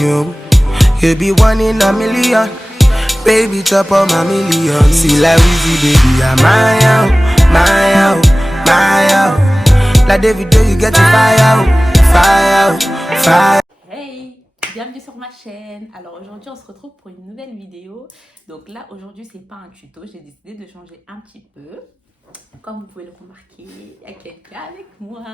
you. You be one in a million. Baby, chop on my million. See like Weezy, baby, I'm my out, my out, my out. Like Davido, you get to fire, fire, fire. Hey, bienvenue sur ma chaîne. Alors aujourd'hui on se retrouve pour une nouvelle vidéo. Donc là aujourd'hui c'est pas un tuto, j'ai décidé de changer un petit peu. Comme vous pouvez le remarquer, il y a quelqu'un avec moi.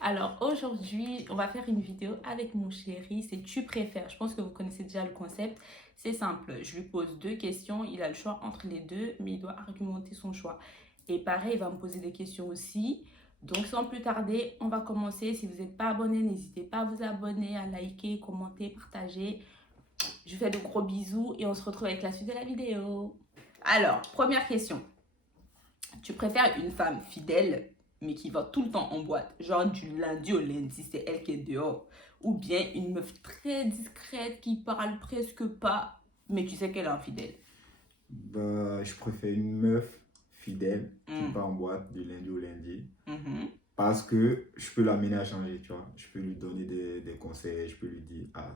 Alors aujourd'hui on va faire une vidéo avec mon chéri, c'est tu préfères. Je pense que vous connaissez déjà le concept. C'est simple, je lui pose deux questions, il a le choix entre les deux, mais il doit argumenter son choix. Et pareil, il va me poser des questions aussi. Donc sans plus tarder, on va commencer. Si vous n'êtes pas abonné, n'hésitez pas à vous abonner, à liker, commenter, partager. Je vous fais de gros bisous et on se retrouve avec la suite de la vidéo. Alors, première question. Tu préfères une femme fidèle, mais qui va tout le temps en boîte, genre du lundi au lundi, c'est elle qui est dehors, ou bien une meuf très discrète qui parle presque pas, mais tu sais qu'elle est infidèle? Bah, je préfère une meuf fidèle qui part en boîte du lundi au lundi. Parce que je peux l'amener à changer, tu vois. Je peux lui donner des conseils, je peux lui dire, ah,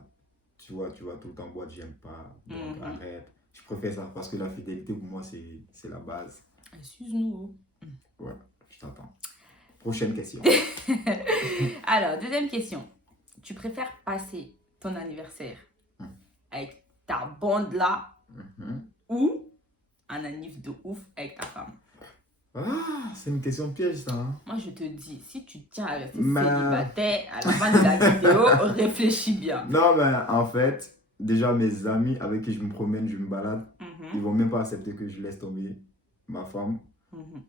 tu vois, tout le temps en boîte, j'aime pas, donc arrête. Je préfère ça parce que la fidélité pour moi, c'est la base. Excuse-nous. Ouais, je t'entends. Prochaine question. Alors, deuxième question. Tu préfères passer ton anniversaire avec ta bande là ou un anniv de ouf avec ta femme? Ah, c'est une question piège, ça. Hein? Moi, je te dis, si tu tiens à rester célibataire à la fin de la vidéo, réfléchis bien. Non, mais en fait, déjà, mes amis avec qui je me promène, je me balade, ils vont même pas accepter que je laisse tomber ma femme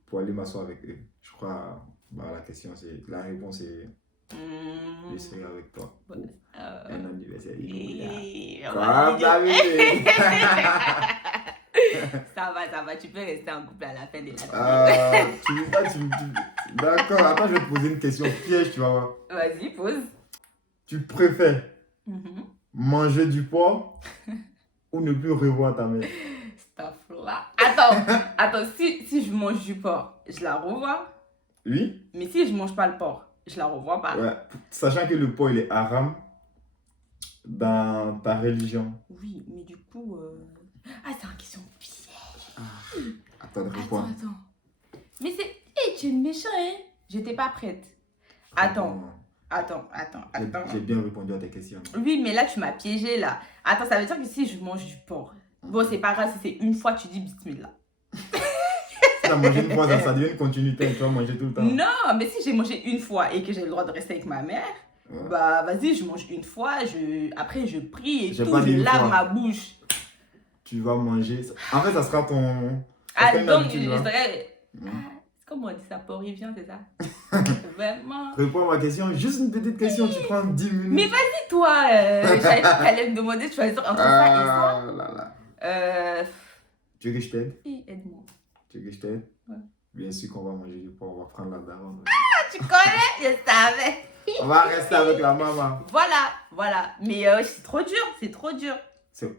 pour aller m'asseoir avec eux. Je crois, bah, la réponse est, je serai avec toi. Un anniversaire Ça va, tu peux rester en couple à la fin de la vidéo. D'accord, attends, je vais te poser une question piège, tu vas voir. Vas-y, pose. Tu préfères manger du porc ou ne plus revoir ta mère? Là. Attends, si je mange du porc, je la revois. Oui. Mais si je mange pas le porc, je la revois pas. Ouais, sachant que le porc, il est haram dans ta religion. Oui, mais du coup... Ah, c'est une question piège. Attends, réponds. Attends. Mais c'est... Hey, tu es méchant, hein? J'étais pas prête. Attends. J'ai bien répondu à tes questions. Oui, mais là, tu m'as piégé, là. Attends, ça veut dire que si je mange du porc... Bon, c'est pas grave, si c'est une fois, tu dis bismillah. Si tu as mangé une fois, ça devient une continuité, tu vas manger tout le temps. Non, mais si j'ai mangé une fois et que j'ai le droit de rester avec ma mère, bah vas-y, je mange une fois, après je prie et tout, je lave ma bouche. Tu vas manger... En fait, ça sera ton... Ah, donc je dirais... Comment on dit ça? Porrivien, c'est ça? Vraiment. Réponds à ma question, juste une petite question, tu prends 10 minutes. Mais vas-y, toi, j'allais me demander, tu choisir entre ça et ça. Tu veux que je t'aide? Oui, aide-moi. Tu veux que je t'aide? Ouais. Bien sûr qu'on va manger du porc, on va prendre la daronne. Ah, tu connais? Je savais. On va rester avec la maman. Voilà. Mais c'est trop dur.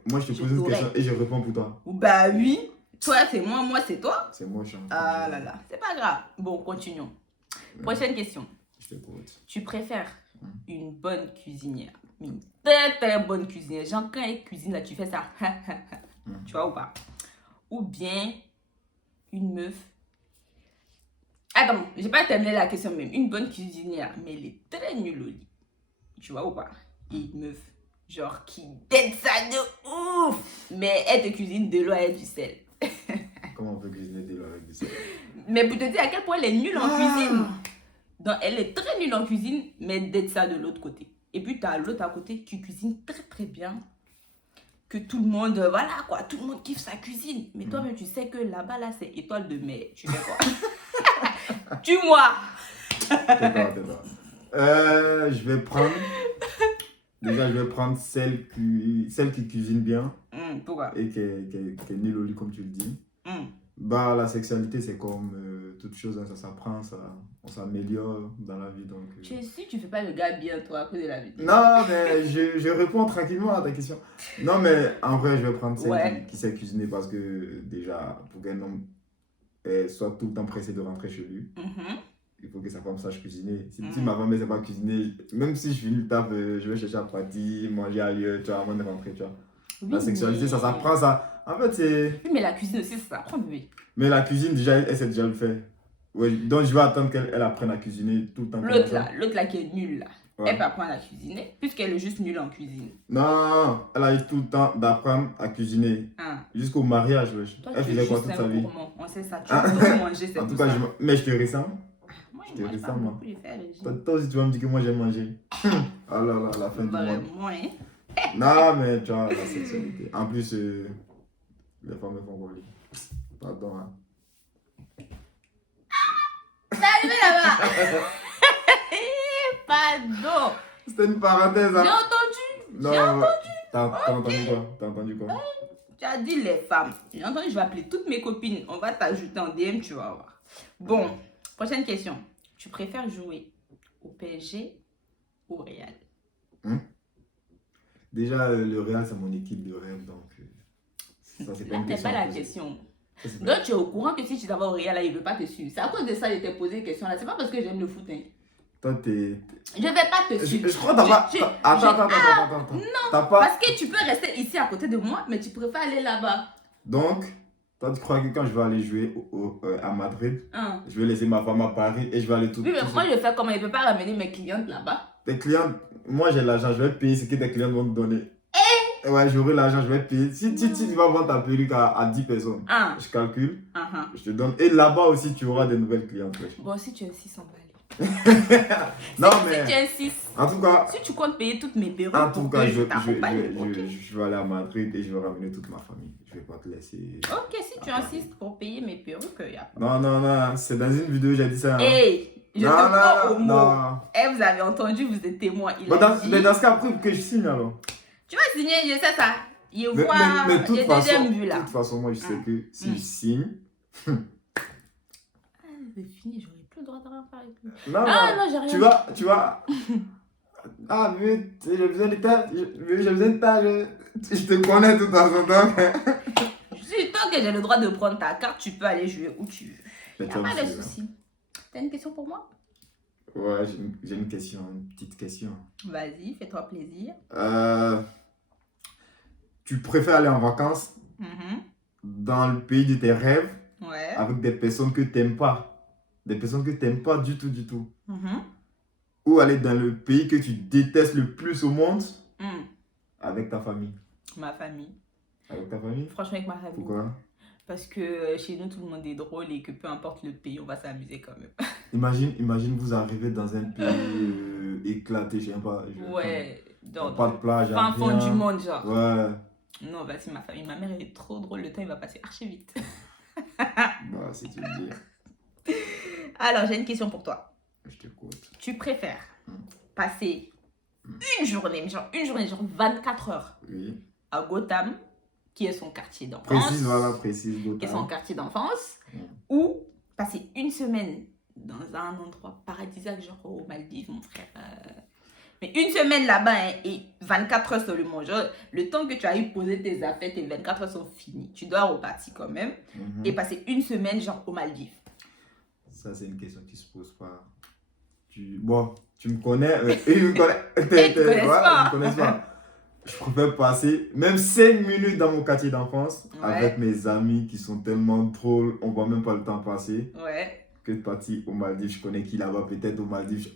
Moi, je te pose une question et je réponds pour toi. Bah oui. Toi, c'est moi, c'est toi. C'est moi, je suis en train Ah là là, c'est pas grave. Bon, continuons. Prochaine question. Je t'écoute. Tu préfères une bonne cuisinière, une très bonne cuisinière, genre quand elle cuisine là, tu fais ça, tu vois ou pas? Ou bien une meuf. Attends, j'ai pas terminé la question même. Une bonne cuisinière, mais elle est très nulle au lit. Tu vois ou pas? Et une meuf, genre qui t'aide ça de ouf, mais elle te cuisine de l'eau et du sel. Comment on peut cuisiner de l'eau avec du sel? Mais pour te dire à quel point elle est nulle en cuisine. Donc, elle est très nulle en cuisine, mais d'être ça de l'autre côté. Et puis, tu as l'autre à côté qui cuisine très bien. Que tout le monde, voilà quoi, tout le monde kiffe sa cuisine. Mais toi-même, tu sais que là-bas, là, c'est étoile de mer. Tu fais quoi? Tue-moi! D'accord. Je vais prendre celle qui cuisine bien. Pourquoi? Et qui est nulle au lit, comme tu le dis. Bah, la sexualité, c'est comme toute chose, hein, ça s'apprend, on s'améliore dans la vie. Donc, Tu es sûr que tu fais pas le gars bien, toi, à cause de la vie? Non, mais je réponds tranquillement à ta question. Non, mais en vrai, je vais prendre celle qui sait cuisiner parce que déjà, pour qu'un homme soit tout le temps pressé de rentrer chez lui, il faut que sa femme sache cuisiner. Si ma femme ne sait pas cuisiner, même si je finis le taf, je vais chercher à partir, manger ailleurs, tu vois, avant de rentrer, tu vois. Oui, La sexualité, ça s'apprend, ça. En fait, c'est... Oui, mais la cuisine aussi, ça s'apprend, oui. Mais la cuisine, déjà, elle sait déjà le faire. Ouais, donc, je vais attendre qu'elle apprenne à cuisiner tout le temps. L'autre là qui est nulle, là. Ouais. Elle peut apprendre à cuisiner, puisqu'elle est juste nulle en cuisine. Non, elle a eu tout le temps d'apprendre à cuisiner. Jusqu'au mariage, wesh. Toi, Elle faisait quoi toute sa vie? On sait ça, tu peux manger, c'est En tout tout cas, ça. mais je te ressemble. Moi, Je te mange pas ressemble, beaucoup, j'ai fait un régime. Toi aussi, tu vas me dire que moi, j'ai mangé. Ah là là, la fin du monde. Vraiment, hein. Non, mais tu vois, la sexualité. En plus, les femmes me font voler. Pardon, hein. C'est arrivé là-bas. Pardon. C'était une parenthèse, J'ai hein. entendu. Non, J'ai entendu. T'as entendu quoi? T'as entendu quoi? Tu as dit les femmes. J'ai entendu, je vais appeler toutes mes copines. On va t'ajouter en DM, tu vas voir. Bon, prochaine question. Tu préfères jouer au PSG ou au Real? Déjà, le Real, c'est mon équipe de rêve, donc ça, c'est pas Là, une c'est question. pas à la poser. question. Ça, c'est pas- Donc, tu es au courant que si tu t'en vas au Real, là, il ne veut pas te suivre. C'est à cause de ça que je t'ai posé une question là. C'est pas parce que j'aime le foot. Hein. Toi, t'es... Je vais pas te Je suivre. crois que t'as pas... Attends. Non, T'as pas... parce que tu peux rester ici à côté de moi, mais tu préfères aller là-bas. Donc, toi, tu crois que quand je vais aller jouer à Madrid, je vais laisser ma femme à Paris et je vais aller tout... Oui, mais tout moi, je fais comment? Il ne peut pas ramener mes clientes là-bas. Tes clients, moi j'ai l'argent, je vais payer ce que tes clients vont te donner. Ouais, j'aurai l'argent, je vais payer. Si tu vas vendre ta perruque à 10 personnes, je calcule, je te donne. Et là-bas aussi, tu auras des nouvelles clientes. Ouais. Bon, si tu insistes, on va aller. Non, Si mais tu insistes, en tout cas, si tu comptes payer toutes mes perruques, en tout cas, je t'accompagne, ok. vais aller à Madrid et je vais ramener toute ma famille. Je vais pas te laisser. Ok, si tu insistes pour payer mes perruques, il y a pas. Non, c'est dans une vidéo, j'ai dit ça. Hein. Hey, je te prends au mot. non. Eh, vous avez entendu, vous êtes témoin. Il Bon, a dit... mais dans ce cas, après que je signe alors. Tu vas signer, je sais ça. Je Mais vois, de toute j'ai façon, déjà vu là. de toute façon, moi je sais que si je signe. Ah, c'est fini, j'aurais plus le droit de rien faire avec lui. Non, j'ai rien. tu vas. Ah, mais j'ai besoin de ta. J'ai besoin de ta. Je te connais tout en façon, donc. Tant que j'ai le droit de prendre ta carte, tu peux aller jouer où tu veux. Mais Il tu n'y a vas pas me de suivre, souci. T'as une question pour moi? Ouais, j'ai une question, une petite question. Vas-y, fais-toi plaisir. Tu préfères aller en vacances dans le pays de tes rêves Ouais. avec des personnes que tu n'aimes pas? Des personnes que tu n'aimes pas du tout. Ou aller dans le pays que tu détestes le plus au monde avec ta famille? Ma famille. Avec ta famille? Franchement, avec ma famille. Pourquoi? Parce que chez nous, tout le monde est drôle et que peu importe le pays, on va s'amuser quand même. Imagine vous arrivez dans un pays éclaté, je sais pas. Ouais. Pas de plage, Fin fond rien. du monde, genre. Ouais. Non, vas-y, ma famille. Ma mère, elle est trop drôle. Le temps, il va passer archi vite. Bah, si tu le dis. Alors, j'ai une question pour toi. Je t'écoute. Tu préfères passer une journée, genre 24 heures Oui. à Gotham, qui est son quartier d'enfance. Précise. Qui est son quartier d'enfance. Mm. Ou passer une semaine dans un endroit paradisiaque, genre aux Maldives, mon frère. Mais une semaine là-bas hein, et 24 heures seulement. Genre, le temps que tu as eu poser tes affaires, tes 24 heures sont finis. Tu dois repartir quand même. Et passer une semaine, genre aux Maldives. Ça, c'est une question qui se pose pas. Bon, tu me connais. Ils me connaissent. Ils te connaissent pas. Ils me connaissent pas. Je préfère passer même 5 minutes dans mon quartier d'enfance avec mes amis qui sont tellement drôles. On voit même pas le temps passer. Ouais. Que de partir aux Maldives. Je connais qui là-bas. Peut-être aux Maldives.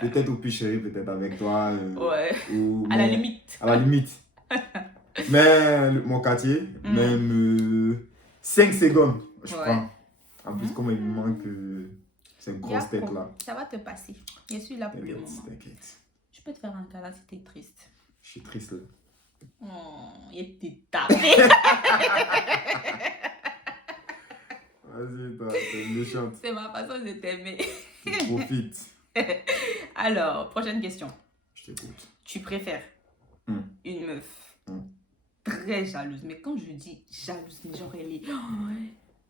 Peut-être au Picherie, peut-être avec toi. Ouais. Ou, À la limite. À la limite. Mais mon quartier, même 5 secondes, je prends. En plus, comme il me manque cette grosse tête là. Ça va te passer. Je suis là pour le moment. T'inquiète. Je peux te faire un câlin si t'es triste. Je suis triste là. Oh, il était tapé. Vas-y, t'es méchante. C'est ma façon de t'aimer. Tu profites. Alors, prochaine question. Je t'écoute. Tu préfères une meuf très jalouse, mais quand je dis jalouse, mais genre elle est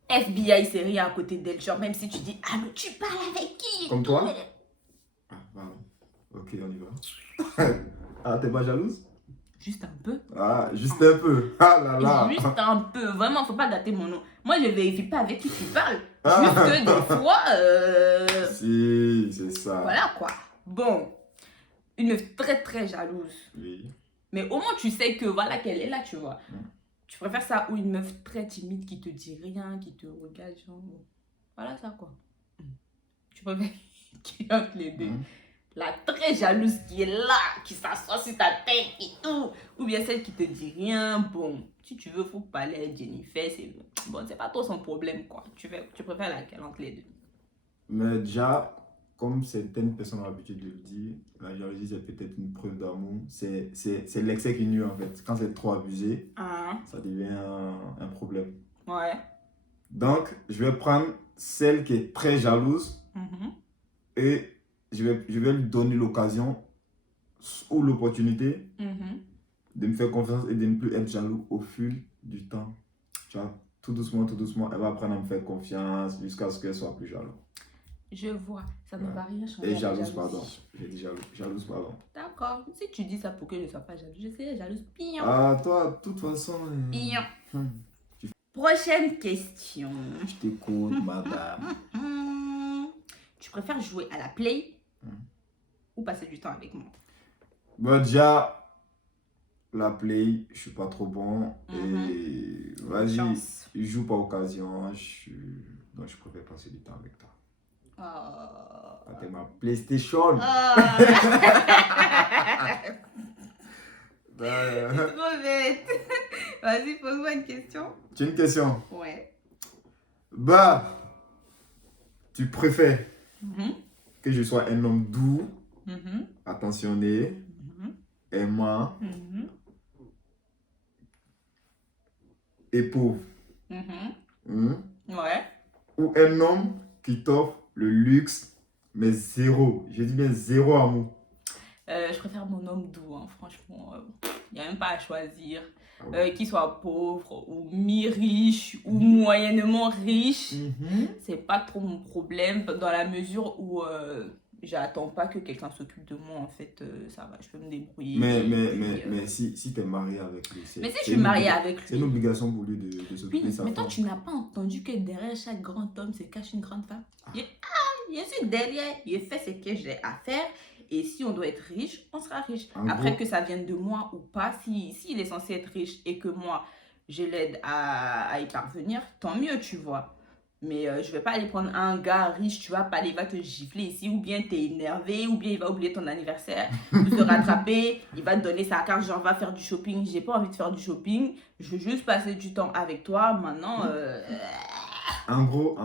FBI série à côté d'elle, genre même si tu dis ah mais tu parles avec qui? Comme toi? Ah, pardon. Ok, on y va. Ah, t'es pas jalouse? Juste un peu. Ah, juste un peu. Ah là là. Juste un peu. Vraiment, faut pas dater mon nom. Moi, je vérifie pas avec qui tu parles. Ah. Juste que des fois... Si, c'est ça. Voilà quoi. Bon. Une meuf très très jalouse. Oui. Mais au moins, tu sais que voilà qu'elle est là, tu vois. Mm. Tu préfères ça ou une meuf très timide qui te dit rien, qui te regarde, genre... Voilà ça quoi. Tu préfères qui est entre les deux. Mm. La très jalouse qui est là, qui s'assoit sur ta tête et tout. Ou bien celle qui te dit rien. Bon, si tu veux, faut parler à Jennifer. Bon, c'est pas trop son problème quoi. Tu préfères laquelle entre les deux? Mais déjà, comme certaines personnes ont l'habitude de le dire, la jalousie c'est peut-être une preuve d'amour. C'est l'excès qui nuit en fait. Quand c'est trop abusé, ça devient un problème. Ouais. Donc, je vais prendre celle qui est très jalouse et je vais lui donner l'occasion ou l'opportunité de me faire confiance et de ne plus être jaloux au fil du temps. Tu vois, tout doucement, elle va apprendre à me faire confiance jusqu'à ce qu'elle soit plus jalouse. Je vois, ça ne va rien changer. Et jalouse, pardon. J'ai dit jalouse, pardon. D'accord, si tu dis ça pour que je ne sois pas jalouse, je serai jalouse. Pion. Ah, toi, de toute façon. Pion. Prochaine question. Je t'écoute, madame. Tu préfères jouer à la play ou passer du temps avec moi? Bon, déjà, la play, je suis pas trop bon. Et vas-y, je joue par occasion. Donc, je préfère passer du temps avec toi. Quand t'es ma PlayStation. Trop bête. Vas-y, pose-moi une question. Tu as une question? Ouais. Bah, tu préfères que je sois un homme doux, attentionné, aimant et pauvre? Ouais. Ou un homme qui t'offre le luxe, mais zéro, je dis bien zéro amour? Je préfère mon homme doux, hein, franchement. Il n'y a même pas à choisir. Qu'il soit pauvre ou mi-riche ou moyennement riche, c'est pas trop mon problème dans la mesure où j'attends pas que quelqu'un s'occupe de moi. En fait, ça va, je peux me débrouiller. Mais si tu es marié avec lui, mais si je suis mariée avec lui, c'est une obligation pour lui de s'occuper de sa mais toi, femme. tu n'as pas entendu que derrière chaque grand homme se cache une grande femme. Je suis derrière, je fais ce que j'ai à faire. Et si on doit être riche, on sera riche. Après, que ça vienne de moi ou pas, s'il est censé être riche et que moi, je l'aide à y parvenir, tant mieux, tu vois. Mais je vais pas aller prendre un gars riche, tu vois, pas, il va te gifler ici, ou bien t'es énervé, ou bien il va oublier ton anniversaire, pour se rattraper, il va te donner sa carte, genre va faire du shopping. J'ai pas envie de faire du shopping, je veux juste passer du temps avec toi, maintenant... En gros...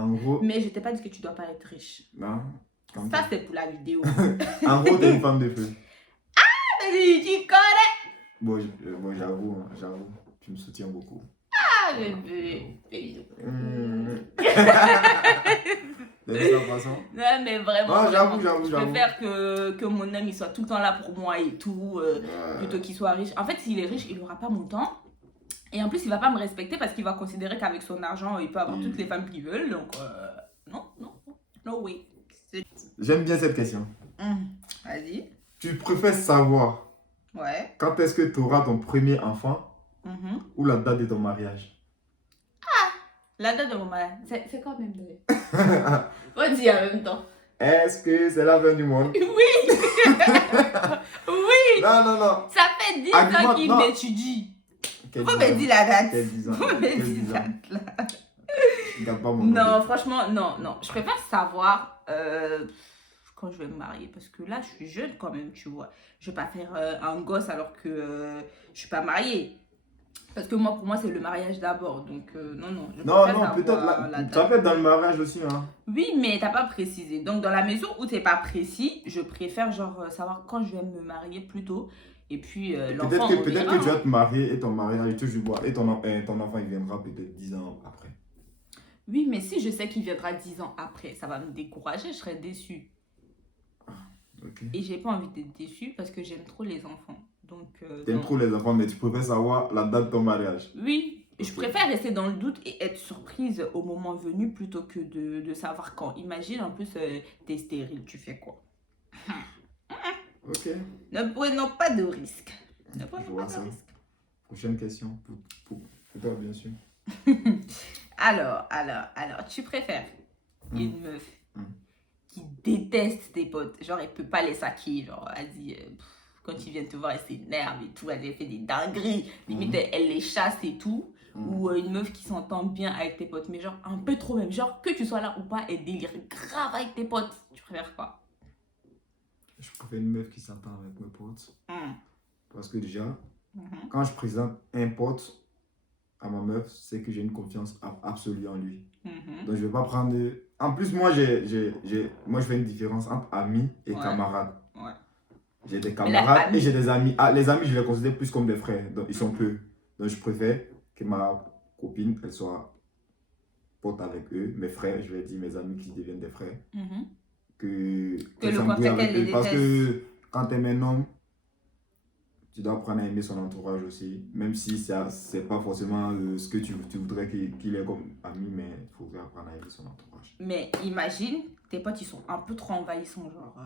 Mais je t'ai pas dit que tu dois pas être riche. Non. Ça, c'est pour la vidéo. En gros, t'es une femme de feu. Ah, mais tu connais. Bon, j'avoue, tu me soutiens beaucoup. Ah, bébé. De cette façon? Non, mais vraiment. Non, j'avoue. Je préfère que mon homme il soit tout le temps là pour moi et tout, plutôt qu'il soit riche. En fait, s'il est riche, il n'aura pas mon temps. Et en plus, il va pas me respecter parce qu'il va considérer qu'avec son argent, il peut avoir toutes les femmes qu'il veut. Donc, no way. J'aime bien cette question. Vas-y. Tu préfères savoir quand est-ce que tu auras ton premier enfant ou la date de ton mariage? La date de mon mariage, c'est quand même d'ailleurs. On dit en même temps. Est-ce que c'est la fin du monde? Oui. Oui. Non. Ça fait 10 ans qu'il m'étudie. Vous me dites la date. Vous me dites la date là. Non, franchement, non. Je préfère savoir quand je vais me marier. Parce que là, je suis jeune quand même, tu vois. Je vais pas faire un gosse alors que je suis pas mariée. Parce que pour moi, c'est le mariage d'abord. Donc, non. Non, peut-être ça peut être dans le mariage aussi. Hein. Oui, mais t'as pas précisé. Donc, dans la mesure où t'es pas précis, je préfère savoir quand je vais me marier plus tôt. Et puis, l'enfant, peut-être que tu vas te marier et ton mariage, et ton enfant, il viendra peut-être 10 ans après. Oui, mais si je sais qu'il viendra 10 ans après, ça va me décourager, je serai déçue. Okay. Et j'ai pas envie d'être déçue parce que j'aime trop les enfants. T'aimes trop les enfants, mais tu préfères savoir la date de ton mariage? Oui, je préfère rester dans le doute et être surprise au moment venu plutôt que de savoir quand. Imagine, en plus, t'es stérile, tu fais quoi? Ok. Ne prenons pas de risques. Ne Je prenons vois pas ça. de risque. Prochaine question pour toi, bien sûr. Alors, tu préfères une meuf qui déteste tes potes, genre elle peut pas les saquer, genre elle dit quand ils viennent te voir elle s'énerve et tout, elle fait des dingueries, limite elle les chasse et tout, ou une meuf qui s'entend bien avec tes potes, mais genre un peu trop même, genre que tu sois là ou pas, elle délire grave avec tes potes, tu préfères quoi? Je préfère une meuf qui s'entend avec mes potes. Parce que déjà, quand je présente un pote à ma meuf, c'est que j'ai une confiance absolue en lui. Donc je vais pas prendre... En plus, moi, moi, je fais une différence entre amis et camarades. Ouais. J'ai des camarades et j'ai des amis. Ah, les amis, je les considère plus comme des frères. Donc ils sont peu. Donc je préfère que ma copine, elle soit pote avec eux. Mes frères, je vais dire mes amis qui deviennent des frères. Que le contraire, avec elle les eux. Parce déteste. que quand tu aimes un homme, tu dois apprendre à aimer son entourage aussi. Même si c'est pas forcément ce que tu voudrais qu'il ait comme ami, mais il faudrait apprendre à aimer son entourage. Mais imagine, tes potes, ils sont un peu trop envahissants, genre...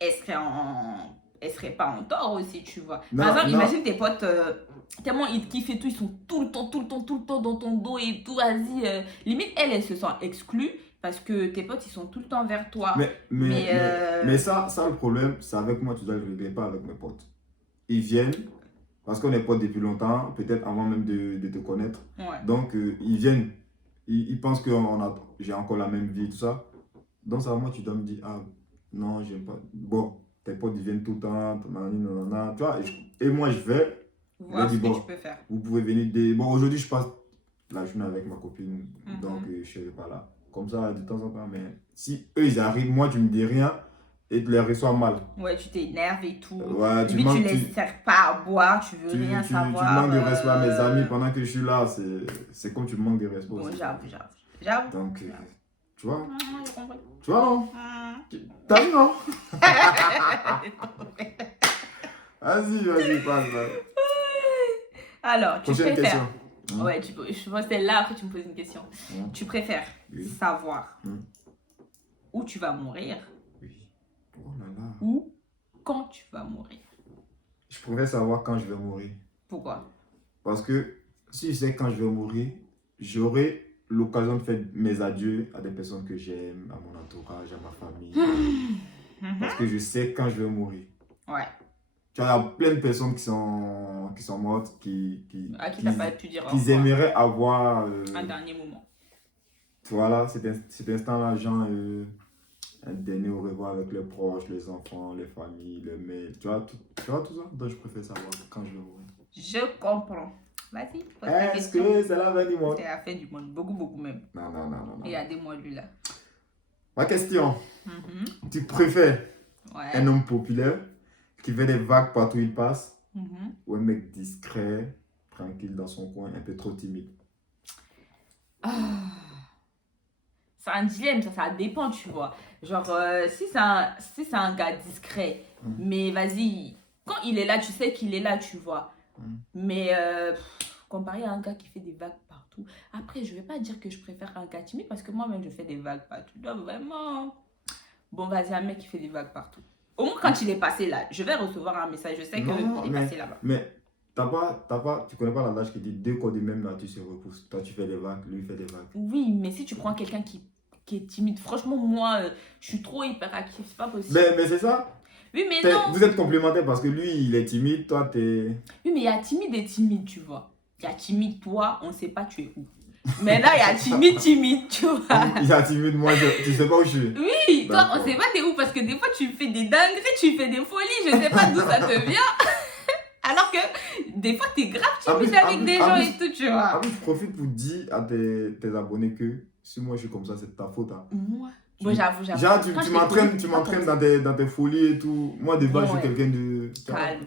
elle serait pas en tort aussi, tu vois. Non, par exemple, non. imagine tes potes, tellement ils te kiffent et tout, ils sont tout le temps dans ton dos et tout, vas-y. Limite, elle se sent exclue parce que tes potes, ils sont tout le temps vers toi. Mais ça, le problème, c'est avec moi, tu dois le régler, pas avec mes potes. Ils viennent, parce qu'on est potes depuis longtemps, peut-être avant même de te connaître. Ouais. Donc, ils viennent, ils pensent que j'ai encore la même vie, tout ça. Donc, c'est à moi, tu dois me dire, ah, non, j'aime pas. Bon, tes potes, ils viennent tout le temps, nanana, tu vois. Et moi, je vais voir ce dire, que bon, tu peux faire. vous pouvez venir Bon, aujourd'hui, je passe la journée avec ma copine, donc je serai pas là. Comme ça, de temps en temps, mais si eux, ils arrivent, moi, tu me dis rien et tu les reçois mal. Ouais, tu t'énerves et tout. Ouais, tu les sers pas à boire, tu veux rien savoir. Tu manques de respect à mes amis pendant que je suis là, c'est comme tu me manques de respect Bon, aussi. j'avoue. Donc, tu vois, J'ai compris. tu vois, non? T'as vu, non? Vas-y, passe. Là. Alors, tu Prochaine préfères... question. Ouais, je pense que c'est là, après tu me poses une question. Tu préfères savoir où tu vas mourir Oh là là. ou quand tu vas mourir? Je préfère savoir quand je vais mourir. Pourquoi? Parce que si je sais quand je vais mourir, j'aurai l'occasion de faire mes adieux à des personnes que j'aime, à mon entourage, à ma famille. Parce que je sais quand je vais mourir. Ouais. Tu vois, il y a plein de personnes qui sont mortes, À qui t'as pas pu dire au qu'ils revoir. aimeraient avoir Un dernier moment. voilà, cet instant-là, genre un dernier au revoir avec les proches, les enfants, les familles, les mails, tu vois tout ça. Donc je préfère savoir quand je vais mourir. Je comprends. Vas-y, pose ta Est-ce question. que c'est la fin du monde? C'est la fin du monde, beaucoup même. Non. Il y a des mois lui là. Ma question, tu préfères Ouais. un homme populaire qui fait des vagues partout où il passe ou un mec discret, tranquille dans son coin, un peu trop timide? C'est un dilemme, ça dépend, tu vois. Genre, si c'est un gars discret, mais vas-y, quand il est là, tu sais qu'il est là, tu vois. Mais comparé à un gars qui fait des vagues partout, après, je vais pas dire que je préfère un gars timide parce que moi-même, je fais des vagues partout. Donc, vraiment, bon, vas-y, un mec qui fait des vagues partout. Au moins, quand il est passé là, je vais recevoir un message, je sais qu'il est passé là-bas. Mais tu connais pas l'adage qui dit deux corps de même nature se repoussent. Toi, tu fais des vagues, lui, il fait des vagues. Oui, mais si tu prends quelqu'un qui est timide, franchement, moi, je suis trop hyperactif, c'est pas possible. Mais c'est ça. Oui, mais non. Vous êtes complémentaires parce que lui, il est timide, toi, t'es... Oui, mais il y a timide et timide, tu vois. Il y a timide, toi, on sait pas tu es où. Mais là, il y a timide, tu vois. Il y a timide, moi, tu sais pas où je suis. Oui, toi, on sait pas t'es où parce que des fois, tu fais des dingueries, tu fais des folies, je sais pas d'où ça te vient. Alors que des fois, t'es grave timide avec des gens et tout, tu vois. Je profite pour dire à tes abonnés que si moi je suis comme ça, c'est de ta faute. Hein. Moi, bon, j'avoue. Genre, tu m'entraînes dans tes folies et tout. Moi, de base, je suis quelqu'un de... Calme,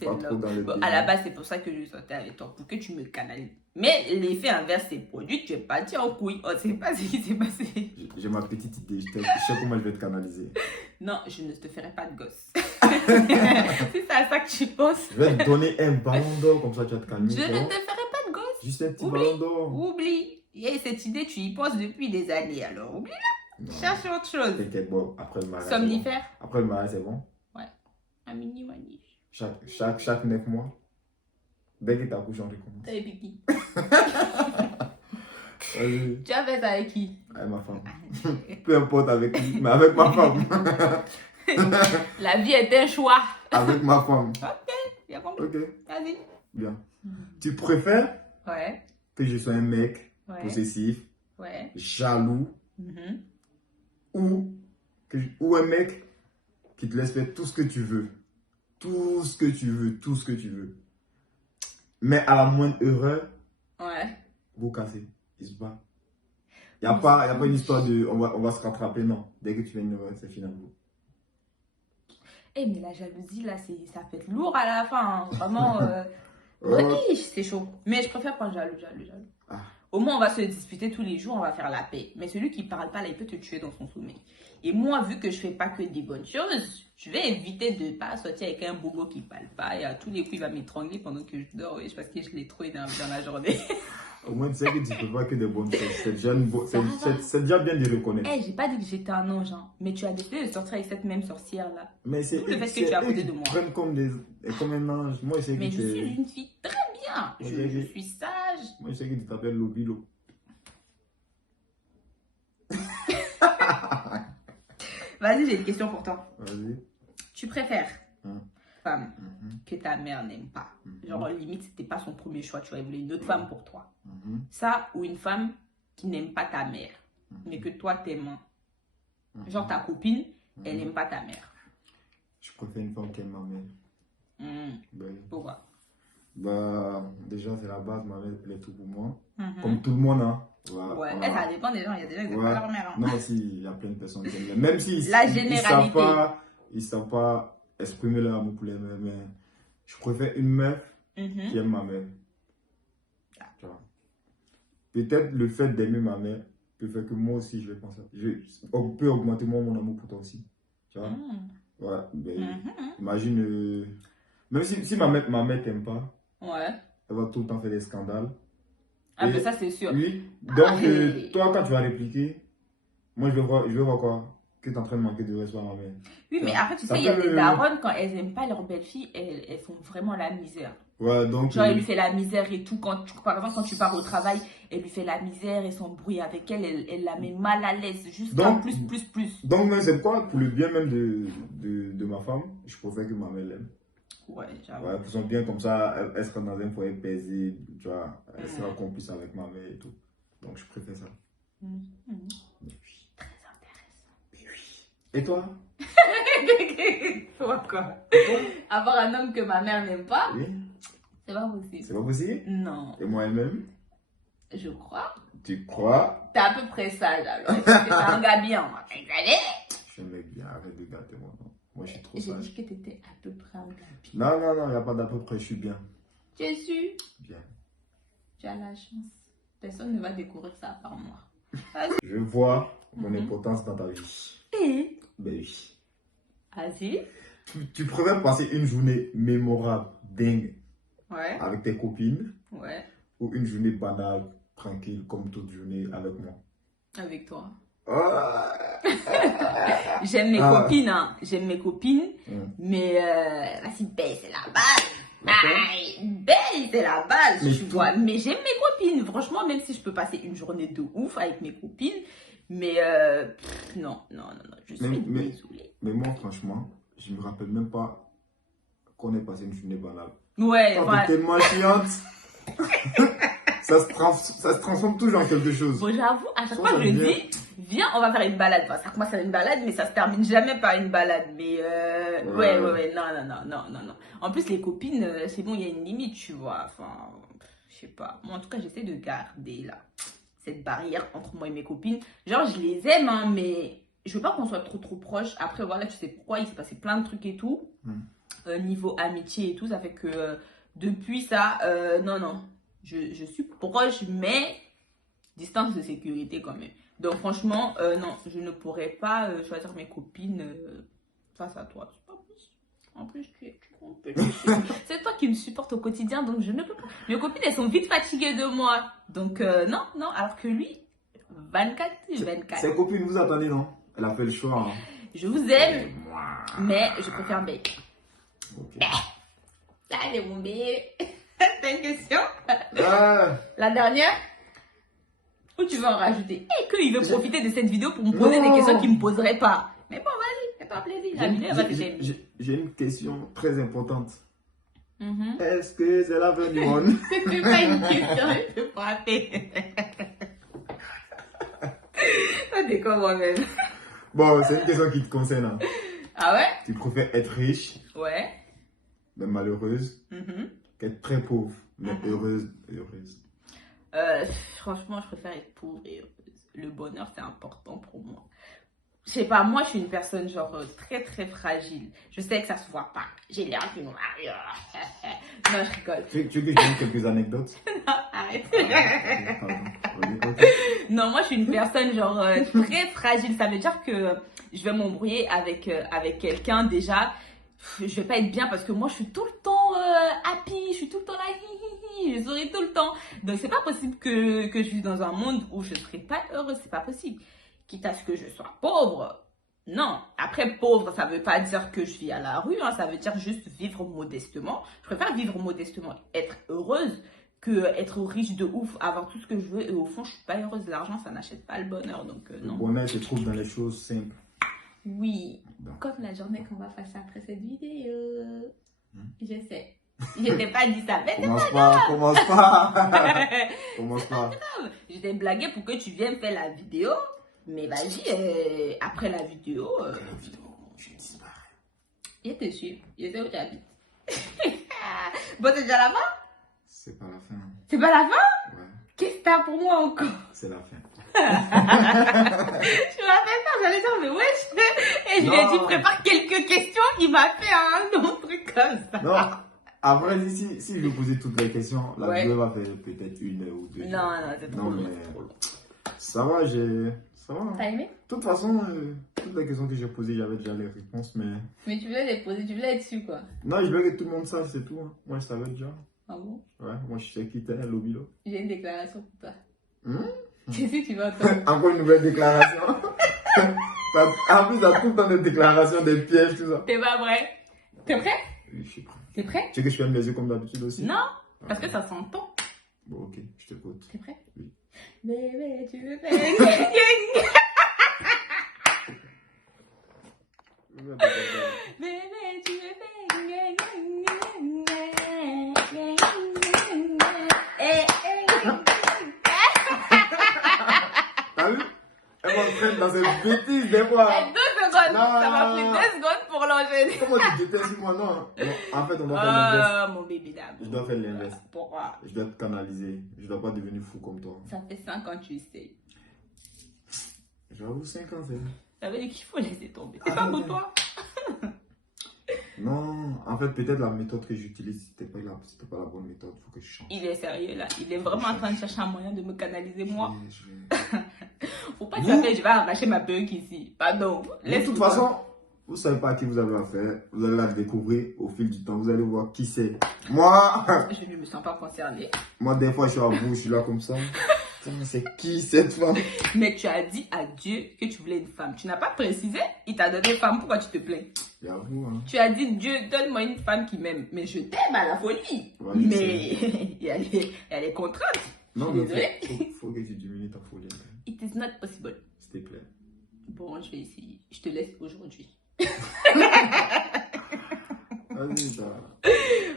pas trop dans le bon, à la base, c'est pour ça que je sortais avec toi, pour que tu me canalises. Mais l'effet inverse s'est produit, tu es parti en couille. On sait pas ce qui s'est passé. J'ai ma petite idée, je sais comment je vais te canaliser. Non, je ne te ferai pas de gosse. C'est à ça que tu penses. Je vais te donner un ballon d'or, comme ça tu vas te calmer. Je ne te ferai pas de gosse. Juste un petit ballon d'or. Oublie. Et cette idée, tu y penses depuis des années, alors oublie-la. Cherche autre chose. T'inquiète, bon, après le mariage. Somnifère. Bon. Après le mariage, c'est bon? Ouais. Un mini-mani. chaque 9 mois. Dès que t'accouches, on recommence. T'as avec qui? Vas-y. Tu as fait ça avec qui? Avec ma femme. Peu importe avec qui, mais avec ma femme. La vie est un choix. Avec ma femme. Bien compris. Ok, Vas-y. bien. Tu préfères Ouais. que je sois un mec Ouais. possessif, Ouais. jaloux, Mhm. ou un mec qui te laisse faire tout ce que tu veux. Tout ce que tu veux, tout ce que tu veux. Mais à la moindre erreur, Ouais. vous cassez. Il se bat. Il n'y a pas une histoire de on va se rattraper, non. Dès que tu fais une erreur, c'est fini. Eh, mais la jalousie, là, ça peut être lourd à la fin. Hein. Vraiment, oui, c'est chaud. Mais je préfère pas jaloux. Ah. Au moins, on va se disputer tous les jours, on va faire la paix. Mais celui qui parle pas, là, il peut te tuer dans son sommeil. Et moi, vu que je fais pas que des bonnes choses, je vais éviter de pas sortir avec un bobo qui parle pas. Et à tous les coups, il va m'étrangler pendant que je dors, oui, parce que je l'ai trop énervé dans la journée. Au moins, tu sais que tu ne fais pas que des bonnes choses. C'est déjà bien de reconnaître. Eh, j'ai pas dit que j'étais un ange, hein. Mais tu as décidé de sortir avec cette même sorcière-là. Mais c'est le fait que tu es à côté de moi. Prennent comme un ange. Moi, je sais Mais que je suis une fille très bien. Je suis sage. Moi, je sais que tu t'appelles Lobilo. Vas-y, j'ai une question pour toi. Vas-y. Tu préfères Hein. femme que ta mère n'aime pas. Genre, limite, c'était pas son premier choix. Tu vois, elle voulait une autre femme pour toi. Ça, ou une femme qui n'aime pas ta mère, mais que toi, t'aimes. Genre, ta copine, elle n'aime pas ta mère. Je préfère une femme qui aime ma mère. Ben, Pourquoi? bah, déjà, c'est la base. Ma mère, elle est tout pour moi. Comme tout le monde, hein. Voilà, Ouais, voilà. ça dépend des gens. Il y a des gens qui n'aiment Ouais. pas leur mère. Hein. Non, si, il y a plein de personnes qui aiment. Même si La ils généralité. ils savent pas exprimer leur amour pour les mères, mais je préfère une meuf qui aime ma mère. Tu vois. Peut-être le fait d'aimer ma mère peut faire que moi aussi je vais penser. On peut augmenter mon amour pour toi aussi. Tu vois. Ouais, ben, imagine, même si ma mère t'aime pas, Ouais. elle va tout le temps faire des scandales. Ah, Et- mais ça, c'est sûr. Oui, donc et- toi, quand tu vas répliquer, moi je vais voir quoi? Que tu es en train de manquer de respect à ma mère. Oui, mais après, tu sais, Ça il y a peut des le- daronnes, quand elles n'aiment pas leur belle-fille, elles font vraiment la misère. Ouais, donc. Genre, elle lui fait la misère et tout. Par exemple, quand tu pars au travail, elle lui fait la misère et s'embrouille avec elle la met mal à l'aise. Jusqu'à Donc- plus. Donc, même c'est quoi? Pour le bien même de ma femme, je préfère que ma mère l'aime. Ouais, j'avoue. Ouais, pour son bien, comme ça, elle sera dans un foyer paisible, tu vois, elle sera complice avec ma mère et tout. Donc, je préfère ça. Très intéressant. Et toi? Pourquoi? Avoir un homme que ma mère n'aime pas, Oui, c'est pas possible. c'est pas possible? Non, Et moi-même? je crois. Tu crois? T'es à peu près sage, alors. T'es un gars bien, moi. T'es exagéré. Je suis un mec bien, arrête de gâter moi. Non. Moi, je suis trop J'ai sage. dit que t'étais à peu près un gars bien. Non, il n'y a pas d'à peu près, je suis bien. Tu es sûr? Bien. Tu as la chance. Personne ne va découvrir ça à part moi. Je vois mon importance dans ta vie. Et? Ben oui. Vas-y. Tu préfères passer une journée mémorable, dingue, Ouais. avec tes copines, Ouais. ou une journée banale, tranquille, comme toute journée avec moi? Avec toi. Ah. J'aime mes Ah. copines, hein. J'aime mes copines. Mais vas-y, belle, c'est la base. Belle, c'est la base, Mais tu vois. Mais j'aime mes copines. Franchement, même si je peux passer une journée de ouf avec mes copines. Mais non. Je suis Mais- désolée. Mais moi, franchement, je me rappelle même pas qu'on ait passé une journée banale. Ouais, Quand voilà. t'es tellement chiante, ça se transforme toujours en quelque chose. Bon, j'avoue, à chaque Ça, fois ça que je me vient. dis, viens, on va faire une balade. Enfin, ça commence par une balade, mais ça se termine jamais par une balade. Mais ouais, non. En plus, les copines, c'est bon, il y a une limite, tu vois. Enfin, je sais pas. Moi, en tout cas, j'essaie de garder là cette barrière entre moi et mes copines. Genre, je les aime, hein, mais je veux pas qu'on soit trop proches. Après, voilà, tu sais pourquoi, il s'est passé plein de trucs et tout. Niveau amitié et tout, ça fait que depuis ça, non. Je suis proche, mais distance de sécurité quand même. Donc franchement, non, je ne pourrais pas choisir mes copines face à toi. C'est pas possible. En plus, tu es c'est toi qui me supporte au quotidien, donc je ne peux pas. Mes copines, elles sont vite fatiguées de moi. Donc non, alors que lui, 24 sur 24. Ses copines, vous attendez, non? Elle a fait le choix. Hein. Je vous aime, mais je préfère Beck. Ok. Allez, mon bébé. T'as une question? Ah, La dernière? Ou tu veux en rajouter? Et qu'il veut profiter de cette vidéo pour me poser des questions qu'il ne me poserait pas. Mais bon, vas-y, fais-toi plaisir. La vidéo, elle va t'aider. j'ai une question très importante. Mhm. Est-ce que c'est la fin du monde? C'est pas une question, je peux frapper. Ça t'es quoi moi-même? Bon, c'est une question qui te concerne. Hein. Ah ouais? Tu préfères être riche, Ouais. mais malheureuse, Mhm. qu'être très pauvre, mais Mhm. heureuse. Franchement, je préfère être pauvre et heureuse. Le bonheur, c'est important pour moi. Je sais pas, moi, je suis une personne genre très très fragile. Je sais que ça se voit pas. J'ai l'air d'une mariée. Non, je rigole. Tu veux que je donne quelques anecdotes? Non, arrête. Pardon. Ok. Non, moi, je suis une personne genre très fragile. Ça veut dire que je vais m'embrouiller avec quelqu'un déjà. Je vais pas être bien parce que moi, je suis tout le temps happy. Je suis tout le temps là. Hi, hi, hi, je souris tout le temps. Donc, c'est pas possible que je vis dans un monde où je serai pas heureuse. C'est pas possible. Quitte à ce que je sois pauvre. Non. Après, pauvre, ça veut pas dire que je vis à la rue. Hein, ça veut dire juste vivre modestement. Je préfère vivre modestement, être heureuse, que être riche de ouf, avoir tout ce que je veux. Et au fond, je suis pas heureuse. L'argent, ça n'achète pas le bonheur. Donc, Le non. bonheur se trouve dans les choses simples. Oui. Donc. Comme la journée qu'on va passer après cette vidéo. Je sais. Je t'ai pas dit ça. Mais Commence pas. Commence pas. je t'ai blagué pour que tu viennes faire la vidéo. Mais vas-y, après la vidéo, Je disparais. je te suis. Je sais où tu habites. Bon, c'est déjà la fin? C'est pas la fin. C'est pas la fin? Ouais, Qu'est-ce que t'as pour moi encore? c'est la fin. Tu m'as fait peur, j'allais dire, mais wesh. Et je lui ai Non. dit, prépare quelques questions. Il m'a fait un autre truc comme ça. Non, après, si je lui posais toutes les questions, la Ouais. vidéo va faire peut-être 1 heure ou 2 heures. Non, c'est trop Non, long. mais- C'est trop long. Ça va, ça va. T'as aimé? De toute façon, toutes les questions que j'ai posées, j'avais déjà les réponses, mais... Mais tu voulais les poser, tu voulais être dessus quoi. Non, je veux que tout le monde sache, c'est tout. Hein. Moi, je savais déjà. Ah bon? Ouais, moi, je sais qui t'es, Lobilo. J'ai une déclaration pour toi. Hmm? Qu'est-ce que tu vas entendre? Encore une nouvelle déclaration. En plus, t'as tout le temps des déclarations, des pièges, tout ça. T'es pas vrai? T'es prêt? Oui, je suis prêt. T'es prêt? Tu veux que je ferme les yeux comme d'habitude aussi? Non, parce que ça s'entend. Bon, ok, je t'écoute. T'es prêt? Oui. Bébé, tu veux faire Bébé, tu veux T'as vu? Elle m'entraîne dans ces bêtises des fois. 2 secondes. Non, Ça m'a non, pris non. 2 secondes pour l'enchaîner. Comment tu détestes sur moi? Non. Non, en fait, on doit faire l'inverse. Oh, mon bébé d'amour. Je dois faire l'inverse. Pourquoi? Je dois te canaliser. Je dois pas devenir fou comme toi. Ça fait 5 ans que tu essayes. J'avoue, 5 ans, c'est... Ça veut dire qu'il faut laisser tomber. C'est pas pour toi. Non, en fait, peut-être la méthode que j'utilise, c'était pas la bonne méthode. Faut que je change. Il est sérieux là. Il est vraiment en train de chercher un moyen de me canaliser moi. Je vais- Faut pas que ça fait, je vais arracher ma perruque ici. Pardon. De toute façon, vous savez pas à qui vous avez affaire. Vous allez la découvrir au fil du temps. Vous allez voir qui c'est. Moi, Je ne me sens pas concernée. moi, des fois, je suis à bout, je suis là comme ça. Putain, c'est qui cette femme? Mais tu as dit à Dieu que tu voulais une femme. Tu n'as pas précisé. Il t'a donné une femme. Pourquoi tu te plains? J'avoue, hein. Tu as dit Dieu, donne-moi une femme qui m'aime. Mais je t'aime à la folie. Ouais, mais elle est contrainte. Non, Je suis mais désolée. faut que tu diminues ta folie. It is not possible. S'il te plaît. Bon, je vais essayer. Je te laisse aujourd'hui. Vas-y, ça.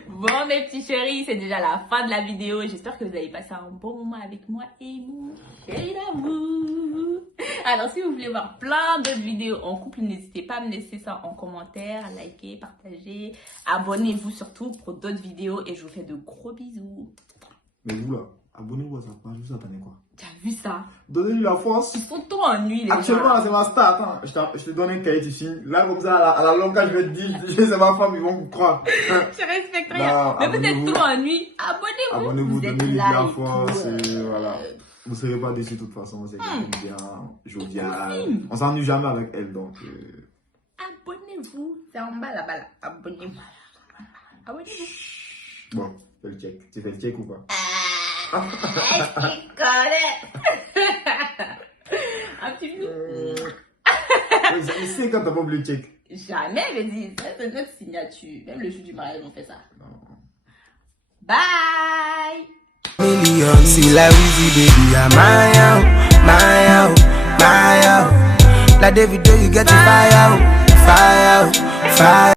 Bon, mes petits chéris, c'est déjà la fin de la vidéo. J'espère que vous avez passé un bon moment avec moi et mon chéri d'amour. Alors, si vous voulez voir plein d'autres vidéos en couple, n'hésitez pas à me laisser ça en commentaire, liker, partager. Abonnez-vous surtout pour d'autres vidéos et je vous fais de gros bisous. Mais vous là, abonnez-vous à sa page, vous attendez quoi? Tu as vu ça? Donnez-lui la force. Ils sont trop ennuis, les Actuellement, là, gens. c'est ma star. Attends, je te donne un cahier, tu signes. Là, comme ça, à la longue, quand je vais te dire, c'est ma femme, ils vont me croire. Je respecte rien. Non, Mais vous êtes abonnez-vous. trop ennuis. Abonnez-vous. Abonnez-vous, êtes donnez-lui de là la et force. tout, Voilà. Vous ne serez pas déçus de toute façon. C'est quelqu'un bien, jovial. Possible. On s'ennuie jamais avec elle, donc. Abonnez-vous. C'est en bas là-bas là. Abonnez-vous. Abonnez-vous. Bon, fais le check. Tu fais le check ou pas? Je connais. Un petit bisou. Je sais quand t'as pas oublié le check. Jamais, mais dis, ça c'est notre signature. Même le jour du mariage, on fait ça. Non. Bye. Million, see like Weezy, baby, I'm my out, my out, my out. Like David, you get the fire out, fire out, fire.